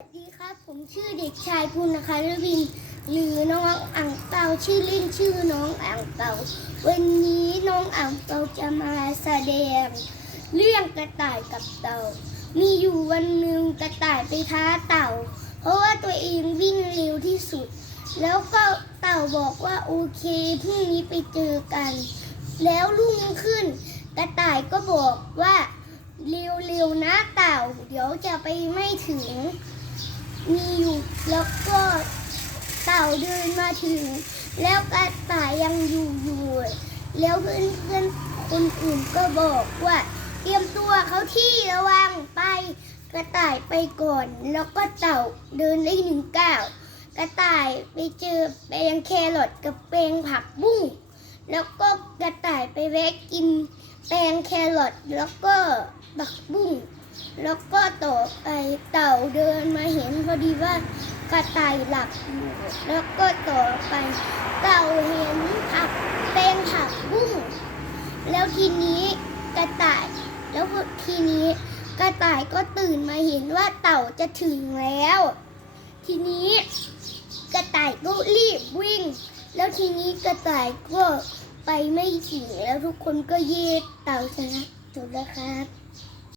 สวัสดีครับ ผมชื่อเด็กชายภูนะคารวิน หรือน้องอ่างเปาชื่อเล่นชื่อน้องอ่างเปาวันนี้น้องอ่างเปาจะมาแสดง เรื่องกระต่ายกับเต่า มีอยู่วันหนึ่งกระต่ายไปท้าเต่า เพราะว่าตัวเองวิ่งเร็วที่สุด แล้วก็เต่าบอกว่าโอเคพรุ่งนี้ไปเจอกัน แล้วรุ่งขึ้น กระต่ายก็บอกว่าเร็วๆนะเต่า เดี๋ยวจะไปไม่ถึง มีอยู่ แล้วก็เต่าเดินมาถึง แล้วกระต่ายยังอยู่อยู่แล้วเพื่อนเพื่อนคนอื่นก็บอกว่า เตรียมตัวเขาที่ระวังไป กระต่ายไปก่อน แล้วก็เต่าเดินได้หนึ่งก้าวกระต่ายไปเจอแปลงแครอทกับแปลงผักบุ้งแล้วก็กระต่ายไปแวะกินแปลงแครอทแล้วก็ผักบุ้ง แล้วก็ต่อไปเต่าเดินมาเห็นพอดีว่ากระต่ายหลับอยู่แล้วก็ต่อไป เต่าเห็นผักแปลงผักบุ้งแล้วทีนี้กระต่าย แล้วทีนี้กระต่ายก็ตื่นมาเห็นว่าเต่าจะถึงแล้ว ทีนี้กระต่ายก็รีบวิ่ง แล้วทีนี้กระต่ายก็ไปไม่ถึงแล้วทุกคนก็เย่เต่าชนะจบแล้วครับ